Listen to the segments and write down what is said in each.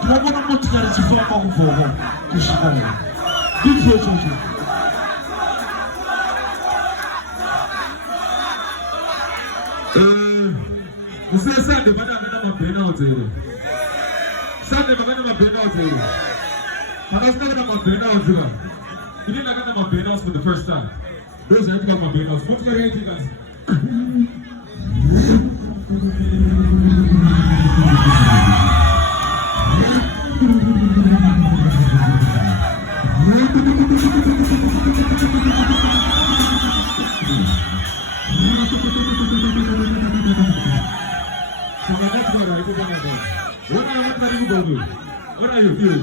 Tunaona mtu anachofanya kwa nguvu kushindana. Hivyo chochote. Você sabe, vai dar uma pena ao zero. Sabe, vai dar uma pena ao zero. Mas nós não uma pena ao zero. You didn't get my pena for the first time. Those are my pena. What's your rating, guys? What are you feeling?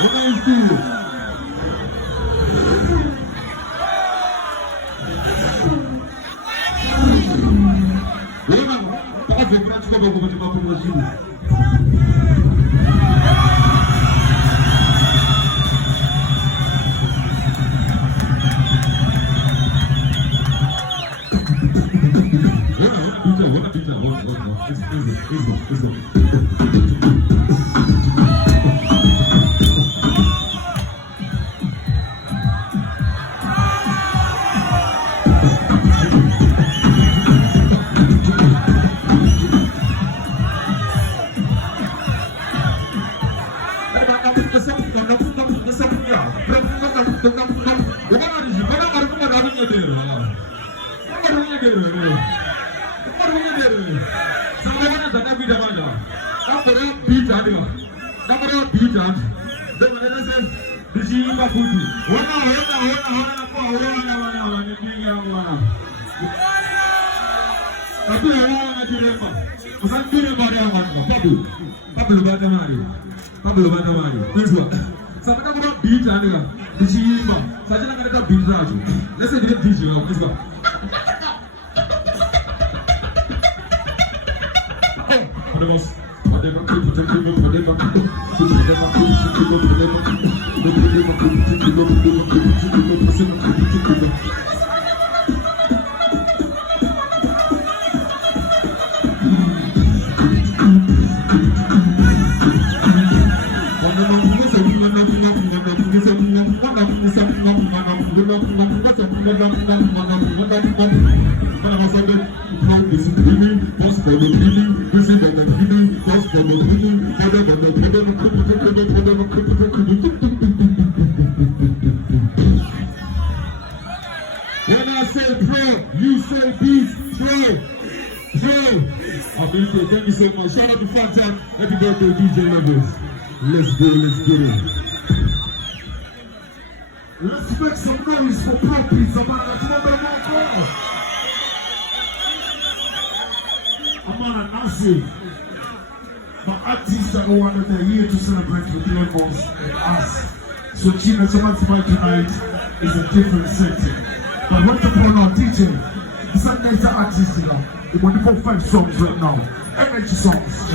What are you feeling? Pablo Batamari. Let's go. Somebody going to beat Anila. Let's beat Raju. Let's say get DJ now. Let's go. When I say pro, you say beat, pro. Thank you so much. Shout out to Fanta. Happy birthday, DJ Levels. Let's go, let's get it. Let's make some noise for Pro Pizza, man. I'm on a massive. My artists that wanted the year to celebrate with Levels and us. So China Chama's Fight tonight is a different setting. But what's the point of teaching? Sunday's the artist, you know. They want to go 5 songs right now. Energy songs.